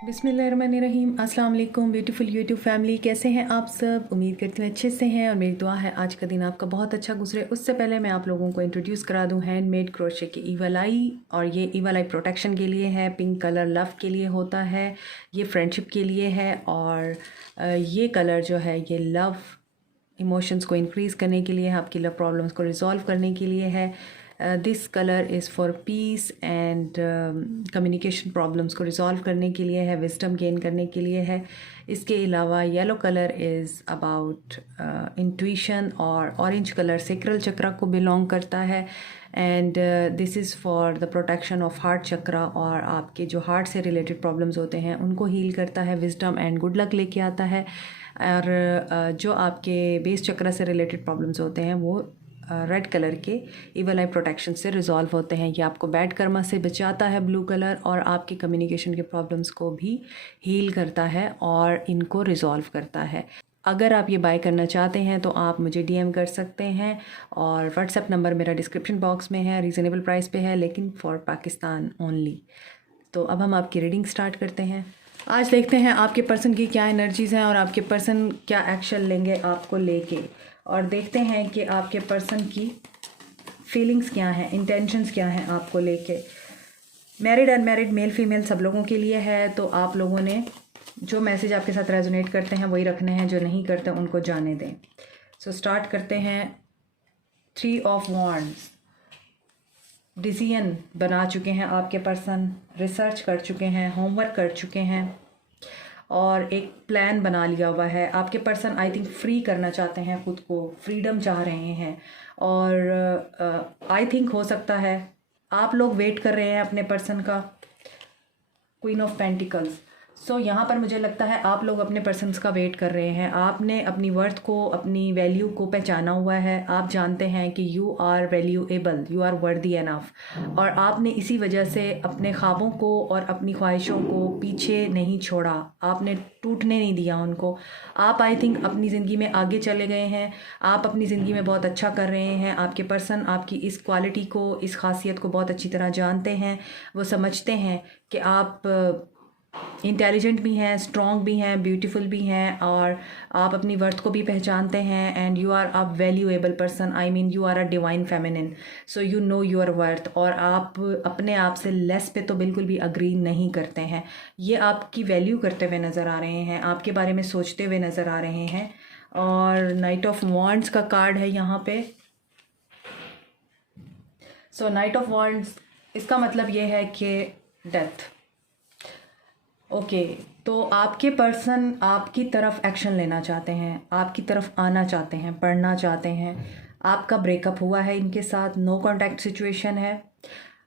बिस्मिल्लाहिर्रहमानिर्रहीम। अस्सलाम वालेकुम ब्यूटीफुल यूट्यूब फैमिली, कैसे हैं आप सब? उम्मीद करती हूँ अच्छे से हैं और मेरी दुआ है आज का दिन आपका बहुत अच्छा गुजरे। उससे पहले मैं आप लोगों को इंट्रोड्यूस करा दूँ हैंडमेड क्रोशे की ईवल आई। और ये ईवल आई प्रोटेक्शन के लिए है, पिंक कलर लव के लिए होता है, ये फ्रेंडशिप के लिए है। और ये कलर जो है ये लव इमोशंस को इंक्रीज़ करने के लिए है, आपकी लव प्रॉब्लम्स को रिजॉल्व करने के लिए है। This colour is for piece and communication problems को रिजॉल्व करने के लिए है, विजडम गेन करने के लिए है। इसके अलावा yellow colour is about intuition और ऑरेंज कलर सेक्रल चक्रा को बिलोंग करता है। And this is for the protection of heart chakra, और आपके जो हार्ट से रिलेटेड प्रॉब्लम्स होते हैं उनको हील करता है, विजडम एंड गुड लक लेके आता है। और जो आपके बेस चक्रा से रिलेटेड प्रॉब्लम्स होते हैं वो रेड कलर के ईवल आई प्रोटेक्शन से रिजॉल्व होते हैं। ये आपको बैड कर्मा से बचाता है ब्लू कलर, और आपके कम्युनिकेशन के प्रॉब्लम्स को भी हील करता है और इनको रिजॉल्व करता है। अगर आप ये बाय करना चाहते हैं तो आप मुझे डीएम कर सकते हैं, और व्हाट्सएप नंबर मेरा डिस्क्रिप्शन बॉक्स में है। रीज़नेबल प्राइस पे है, लेकिन फॉर पाकिस्तान ओनली। तो अब हम आपकी रीडिंग स्टार्ट करते हैं। आज देखते हैं आपके पर्सन की क्या एनर्जीज़ हैं और आपके पर्सन क्या एक्शन लेंगे आपको लेके, और देखते हैं कि आपके पर्सन की फीलिंग्स क्या हैं, इंटेंशंस क्या हैं आपको लेके। मैरिड अनमैरिड मेल फीमेल सब लोगों के लिए है, तो आप लोगों ने जो मैसेज आपके साथ रेजोनेट करते हैं वही रखने हैं, जो नहीं करते उनको जाने दें। सो स्टार्ट करते हैं। 3 ऑफ वॉन्ड्स, डिसीजन बना चुके हैं आपके पर्सन, रिसर्च कर चुके हैं, होमवर्क कर चुके हैं और एक प्लान बना लिया हुआ है। आपके पर्सन आई थिंक फ्री करना चाहते हैं, खुद को फ्रीडम चाह रहे हैं। और आई थिंक हो सकता है आप लोग वेट कर रहे हैं अपने पर्सन का। Queen of pentacles. सो यहाँ पर मुझे लगता है आप लोग अपने पर्सन्स का वेट कर रहे हैं। आपने अपनी वर्थ को, अपनी वैल्यू को पहचाना हुआ है। आप जानते हैं कि you are valuable, you are worthy enough, और आपने इसी वजह से अपने ख्वाबों को और अपनी ख्वाहिशों को पीछे नहीं छोड़ा, आपने टूटने नहीं दिया उनको। आप आई थिंक अपनी ज़िंदगी में आगे चले गए हैं, आप अपनी ज़िंदगी में बहुत अच्छा कर रहे हैं। आपके पर्सन आपकी इस क्वालिटी को, इस खासियत को बहुत अच्छी तरह जानते हैं। वो समझते हैं कि आप इंटेलिजेंट भी हैं, स्ट्रॉन्ग भी हैं, ब्यूटीफुल भी हैं, और आप अपनी वर्थ को भी पहचानते हैं। And you are a valuable person, I mean you are a divine feminine, so you know your worth. और आप अपने आप से लेस पे तो बिल्कुल भी अग्री नहीं करते हैं। ये आपकी वैल्यू करते हुए नज़र आ रहे हैं, आपके बारे में सोचते हुए नज़र आ रहे हैं। और नाइट ऑफ वॉन्ड्स का कार्ड है यहाँ पे। सो नाइट ऑफ वॉन्ड्स, इसका मतलब ये है कि डेथ। ओके, तो आपके पर्सन आपकी तरफ एक्शन लेना चाहते हैं, आपकी तरफ आना चाहते हैं, पढ़ना चाहते हैं। आपका ब्रेकअप हुआ है इनके साथ, नो कांटेक्ट सिचुएशन है,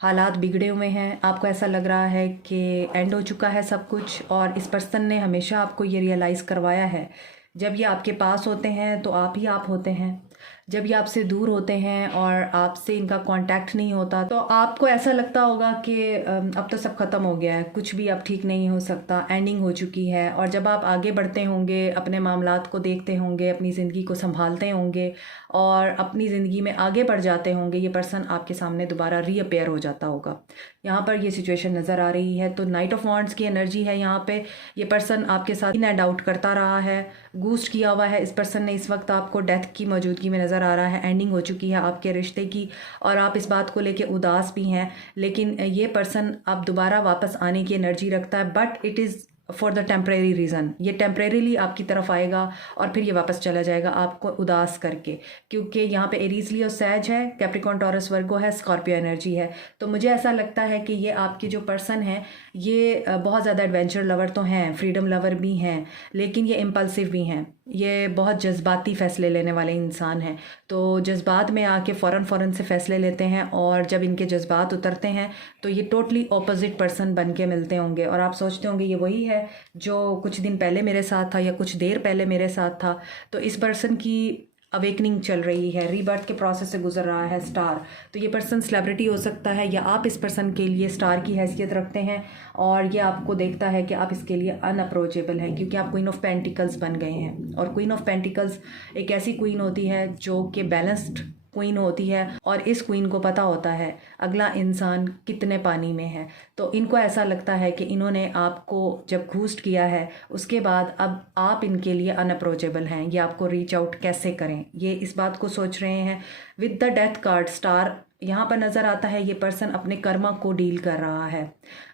हालात बिगड़े हुए हैं। आपको ऐसा लग रहा है कि एंड हो चुका है सब कुछ, और इस पर्सन ने हमेशा आपको ये रियलाइज़ करवाया है। जब ये आपके पास होते हैं तो आप ही आप होते हैं, जब ये आपसे दूर होते हैं और आपसे इनका कांटेक्ट नहीं होता तो आपको ऐसा लगता होगा कि अब तो सब ख़त्म हो गया है, कुछ भी अब ठीक नहीं हो सकता, एंडिंग हो चुकी है। और जब आप आगे बढ़ते होंगे, अपने मामलात को देखते होंगे, अपनी ज़िंदगी को संभालते होंगे और अपनी ज़िंदगी में आगे बढ़ जाते होंगे, ये पर्सन आपके सामने दोबारा रीअपेयर हो जाता होगा। यहाँ पर ये सिचुएशन नज़र आ रही है। तो नाइट ऑफ वॉन्ड्स की एनर्जी है यहाँ पे। ये पर्सन आपके साथ इन एंड आउट करता रहा है, गूस्ट किया हुआ है इस पर्सन ने। इस वक्त आपको डेथ की मौजूदगी में नज़र आ रहा है, एंडिंग हो चुकी है आपके रिश्ते की, और आप इस बात को लेके उदास भी हैं। लेकिन ये पर्सन अब दोबारा वापस आने की एनर्जी रखता है, but it is for the temporary reason. ये टेम्परेरीली आपकी तरफ आएगा और फिर ये वापस चला जाएगा आपको उदास करके, क्योंकि यहाँ पे एरीज लियो सैज है, कैप्रिकॉर्न टॉरस वर्गो है, स्कॉर्पियो एनर्जी है। तो मुझे ऐसा लगता है कि ये आपके जो पर्सन है ये बहुत ज़्यादा एडवेंचर लवर तो हैं, फ्रीडम लवर भी हैं, लेकिन ये इम्पल्सिव भी हैं। ये बहुत जज्बाती फ़ैसले लेने वाले इंसान हैं। तो जज्बात में आके फ़ौरन से फ़ैसले लेते हैं, और जब इनके जज्बात उतरते हैं तो ये टोटली ऑपोजिट पर्सन बन के मिलते होंगे, और आप सोचते होंगे ये वही है जो कुछ दिन पहले मेरे साथ था या कुछ देर पहले मेरे साथ था। तो इस पर्सन की अवेकनिंग चल रही है, रीबर्थ के प्रोसेस से गुजर रहा है स्टार। तो ये पर्सन सेलिब्रिटी हो सकता है, या आप इस पर्सन के लिए स्टार की हैसियत रखते हैं, और ये आपको देखता है कि आप इसके लिए अनअप्रोचेबल हैं, क्योंकि आप क्वीन ऑफ पेंटिकल्स बन गए हैं। और क्वीन ऑफ पेंटिकल्स एक ऐसी क्वीन होती है जो कि बैलेंस्ड क्वीन होती है और इस क्वीन को पता होता है अगला इंसान कितने पानी में है। तो इनको ऐसा लगता है कि इन्होंने आपको जब घूस्ट किया है उसके बाद अब आप इनके लिए अनअप्रोचेबल हैं, ये आपको रीच आउट कैसे करें, ये इस बात को सोच रहे हैं। With the death card star यहाँ पर नज़र आता है, ये पर्सन अपने कर्मा को डील कर रहा है।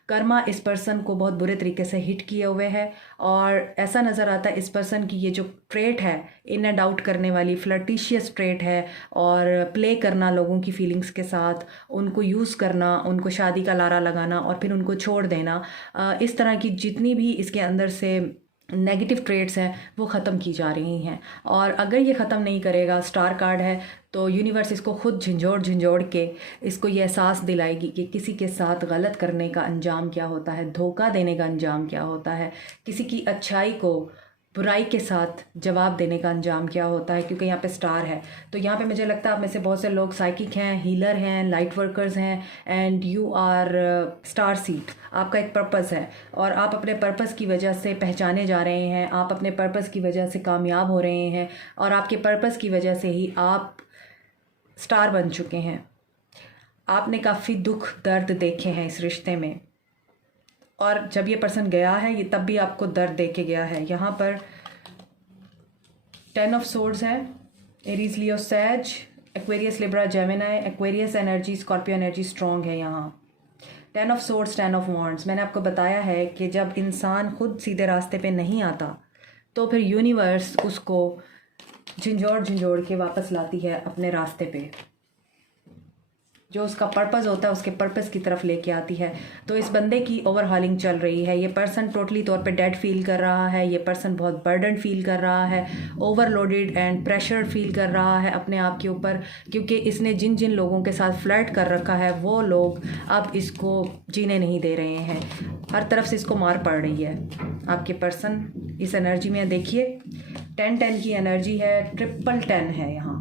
कर्मा इस पर्सन को बहुत बुरे तरीके से हिट किए हुए है और ऐसा नज़र आता है इस पर्सन की ये जो ट्रेट है, इन एंड आउट करने वाली फ्लर्टिशियस ट्रेट है और प्ले करना लोगों की फीलिंग्स के साथ, उनको यूज़ करना, उनको शादी का लारा लगाना और फिर उनको छोड़ देना, इस तरह की जितनी भी इसके अंदर से नेगेटिव ट्रेड्स हैं वो ख़त्म की जा रही हैं। और अगर ये ख़त्म नहीं करेगा, स्टार कार्ड है तो यूनिवर्स इसको खुद झंझोड़ के इसको ये एहसास दिलाएगी कि किसी के साथ गलत करने का अंजाम क्या होता है, धोखा देने का अंजाम क्या होता है, किसी की अच्छाई को बुराई के साथ जवाब देने का अंजाम क्या होता है। क्योंकि यहाँ पे स्टार है तो यहाँ पे मुझे लगता है आप में से बहुत से लोग साइकिक हैं, हीलर हैं, लाइट वर्कर्स हैं and you are star seed. आपका एक पर्पस है और आप अपने पर्पस की वजह से पहचाने जा रहे हैं, आप अपने पर्पस की वजह से कामयाब हो रहे हैं और आपके पर्पस की वजह से ही आप स्टार बन चुके हैं। आपने काफ़ी दुख दर्द देखे हैं इस रिश्ते में और जब ये पर्सन गया है ये तब भी आपको दर्द दे के गया है। यहाँ पर 10 ऑफ सोर्ड्स है, Aries, Leo, Sag, Aquarius, Libra, Gemini, Aquarius energy, Scorpio energy strong है यहाँ। 10 ऑफ सोर्ड्स, 10 ऑफ वॉन्ड्स। मैंने आपको बताया है कि जब इंसान खुद सीधे रास्ते पे नहीं आता तो फिर यूनिवर्स उसको झंझोड़ के वापस लाती है अपने रास्ते पे, जो उसका पर्पस होता है उसके पर्पस की तरफ लेके आती है। तो इस बंदे की ओवरहॉलिंग चल रही है, ये पर्सन टोटली तौर पे डेड फील कर रहा है, ये पर्सन बहुत बर्डन फील कर रहा है, ओवरलोडेड एंड प्रेशर फील कर रहा है अपने आप के ऊपर, क्योंकि इसने जिन जिन लोगों के साथ फ्लर्ट कर रखा है वो लोग अब इसको जीने नहीं दे रहे हैं, हर तरफ से इसको मार पड़ रही है। आपके पर्सन इस एनर्जी में देखिए 10-10 की एनर्जी है, 10-10 है यहाँ।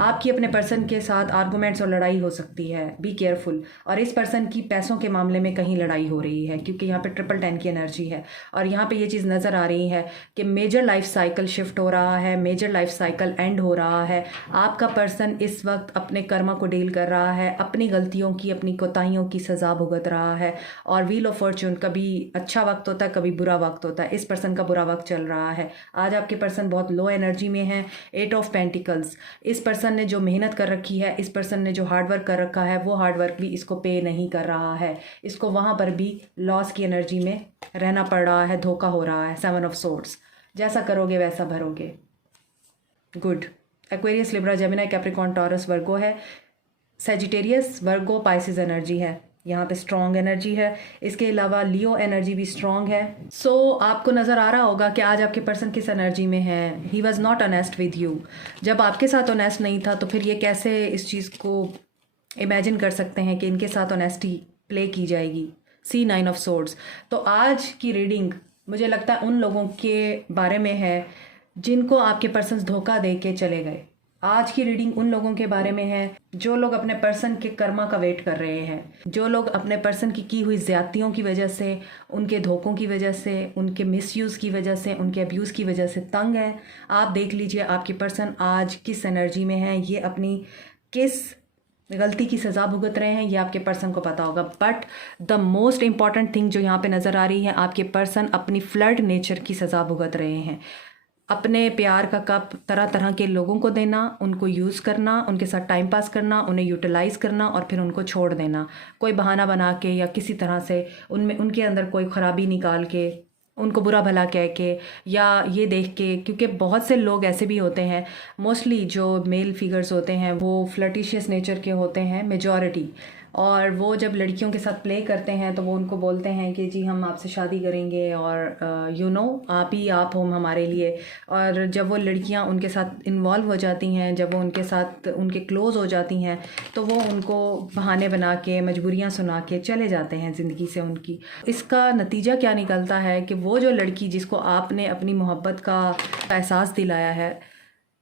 आपकी अपने पर्सन के साथ आर्गूमेंट्स और लड़ाई हो सकती है, बी केयरफुल। और इस पर्सन की पैसों के मामले में कहीं लड़ाई हो रही है क्योंकि यहाँ पे 10-10 की एनर्जी है और यहाँ पे ये चीज़ नज़र आ रही है कि मेजर लाइफ साइकिल शिफ्ट हो रहा है, मेजर लाइफ साइकिल एंड हो रहा है। आपका पर्सन इस वक्त अपने कर्मा को डील कर रहा है, अपनी गलतियों की, अपनी कोताहियों की सज़ा भुगत रहा है। और व्हील ऑफ फॉर्चून, कभी अच्छा वक्त होता है कभी बुरा वक्त होता है, इस पर्सन का बुरा वक्त चल रहा है। आज आपके पर्सन बहुत लो एनर्जी में है। 8 ऑफ पेंटिकल्स, इस पर्सन ने जो मेहनत कर रखी है, इस पर्सन ने जो हार्ड वर्क कर रखा है वो हार्ड वर्क भी इसको पे नहीं कर रहा है, इसको वहाँ पर भी लॉस की एनर्जी में रहना पड़ रहा है, धोखा हो रहा है। 7 ऑफ सोर्ड्स, जैसा करोगे वैसा भरोगे। Good. Aquarius, Libra, Gemini, Capricorn, Taurus, Virgo है। सेजिटेरियस, वर्गो, पाइसिस एनर्जी है, यहाँ पे स्ट्रॉन्ग एनर्जी है। इसके अलावा लियो एनर्जी भी स्ट्रॉन्ग है। सो आपको नज़र आ रहा होगा कि आज आपके पर्सन किस एनर्जी में है। He was not honest with you. जब आपके साथ ऑनेस्ट नहीं था तो फिर ये कैसे इस चीज़ को इमेजिन कर सकते हैं कि इनके साथ ऑनेस्टी प्ले की जाएगी। सी 9 ऑफ सोर्ड्स। तो आज की रीडिंग मुझे लगता है उन लोगों के बारे में है जिनको आपके पर्सन धोखा दे के चले गए। आज की रीडिंग उन लोगों के बारे में है जो लोग अपने पर्सन के कर्मा का वेट कर रहे हैं, जो लोग अपने पर्सन की हुई ज़्यादतियों की वजह से, उनके धोखों की वजह से, उनके मिसयूज़ की वजह से, उनके अब्यूज़ की वजह से तंग है। आप देख लीजिए आपके पर्सन आज किस एनर्जी में है, ये अपनी किस गलती की सज़ा भुगत रहे हैं, ये आपके पर्सन को पता होगा। But the most important thing जो यहाँ पे नज़र आ रही है, आपके पर्सन अपनी फ्लर्ट नेचर की सज़ा भुगत रहे हैं। अपने प्यार का कप तरह तरह के लोगों को देना, उनको यूज़ करना, उनके साथ टाइम पास करना, उन्हें यूटिलाइज़ करना और फिर उनको छोड़ देना, कोई बहाना बना के या किसी तरह से उनमें उनके अंदर कोई ख़राबी निकाल के, उनको बुरा भला कह के या ये देख के। क्योंकि बहुत से लोग ऐसे भी होते हैं, मोस्टली जो मेल फिगर्स होते हैं वो फ्लर्टिशियस नेचर के होते हैं मेजॉरिटी, और वो जब लड़कियों के साथ प्ले करते हैं तो वो उनको बोलते हैं कि जी हम आपसे शादी करेंगे और यू नो आप ही आप हो हमारे लिए। और जब वो लड़कियां उनके साथ इन्वॉल्व हो जाती हैं, जब वो उनके साथ उनके क्लोज़ हो जाती हैं तो वो उनको बहाने बना के, मजबूरियां सुना के चले जाते हैं ज़िंदगी से उनकी। इसका नतीजा क्या निकलता है कि वो जो लड़की जिसको आपने अपनी मोहब्बत का एहसास दिलाया है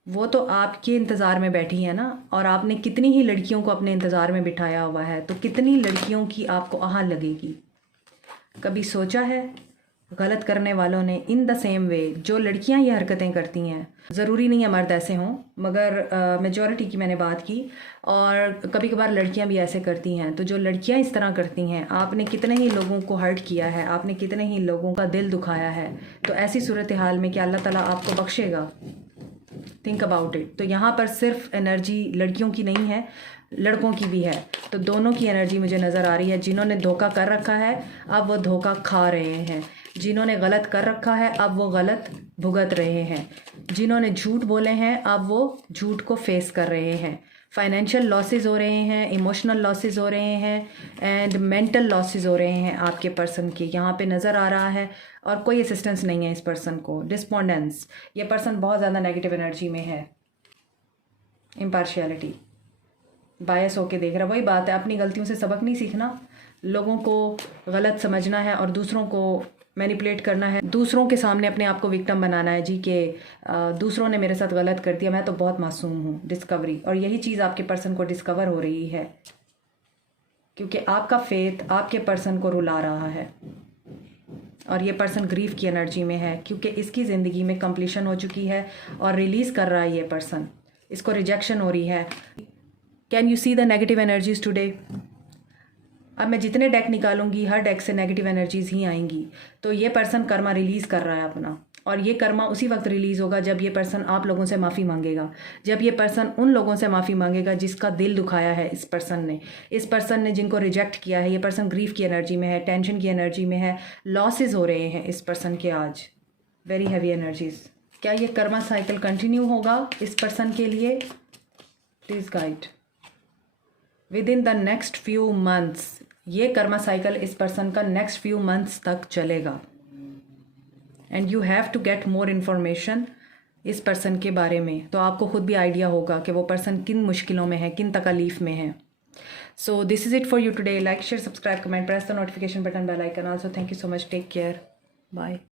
वो तो आपके इंतज़ार में बैठी है ना, और आपने कितनी ही लड़कियों को अपने इंतज़ार में बिठाया हुआ है, तो कितनी लड़कियों की आपको आह लगेगी। कभी सोचा है गलत करने वालों ने इन द सेम वे जो लड़कियां ये हरकतें करती हैं, ज़रूरी नहीं है मर्द ऐसे हों, मगर मेजॉरिटी की मैंने बात की, और कभी कभार लड़कियां भी ऐसे करती हैं। तो जो लड़कियां इस तरह करती हैं, आपने कितने ही लोगों को हर्ट किया है, आपने कितने ही लोगों का दिल दुखाया है, तो ऐसी सूरत हाल में क्या अल्लाह ताला आपको बख्शेगा? Think about it. तो यहाँ पर सिर्फ एनर्जी लड़कियों की नहीं है, लड़कों की भी है। तो दोनों की एनर्जी मुझे नज़र आ रही है। जिन्होंने धोखा कर रखा है अब वो धोखा खा रहे हैं, जिन्होंने गलत कर रखा है अब वो गलत भुगत रहे हैं, जिन्होंने झूठ बोले हैं अब वो झूठ को फेस कर रहे हैं। फाइनेंशियल लॉसेस हो रहे हैं, इमोशनल लॉसेस हो रहे हैं, एंड मेंटल लॉसेस हो रहे हैं आपके पर्सन के, यहाँ पे नज़र आ रहा है। और कोई असिस्टेंस नहीं है इस पर्सन को। डिस्पोंडेंस, ये पर्सन बहुत ज़्यादा नेगेटिव एनर्जी में है। इम्पार्शियलिटी, बायस होके देख रहा। वही बात है, अपनी गलतियों से सबक नहीं सीखना, लोगों को गलत समझना है और दूसरों को मैनिपुलेट करना है, दूसरों के सामने अपने आप को विक्टिम बनाना है जी कि दूसरों ने मेरे साथ गलत कर दिया, मैं तो बहुत मासूम हूँ। डिस्कवरी, और यही चीज़ आपके पर्सन को डिस्कवर हो रही है, क्योंकि आपका फेथ आपके पर्सन को रुला रहा है। और ये पर्सन ग्रीफ की एनर्जी में है, क्योंकि इसकी ज़िंदगी में कंप्लीशन हो चुकी है और रिलीज़ कर रहा है ये पर्सन, इसको रिजेक्शन हो रही है। Can you see the negative energies today? अब मैं जितने डेक निकालूंगी हर डेक से नेगेटिव एनर्जीज ही आएंगी। तो ये पर्सन कर्मा रिलीज़ कर रहा है अपना, और ये कर्मा उसी वक्त रिलीज़ होगा जब ये पर्सन आप लोगों से माफ़ी मांगेगा, जब ये पर्सन उन लोगों से माफ़ी मांगेगा जिसका दिल दुखाया है इस पर्सन ने जिनको रिजेक्ट किया है। ये पर्सन ग्रीफ की एनर्जी में है, टेंशन की एनर्जी में है, लॉसेस हो रहे हैं इस पर्सन के आज, वेरी हैवी एनर्जीज। क्या ये कर्मा साइकिल कंटिन्यू होगा इस पर्सन के लिए? Please guide. Within the next few months, ये कर्मा साइकिल इस पर्सन का नेक्स्ट फ्यू मंथ्स तक चलेगा, and you have to get more information इस पर्सन के बारे में, तो आपको खुद भी आइडिया होगा कि वो पर्सन किन मुश्किलों में है, किन तकलीफ़ में है। So this is it for you today. Like, share, subscribe, comment, press the notification button, bell icon. Also thank you so much, take care, bye.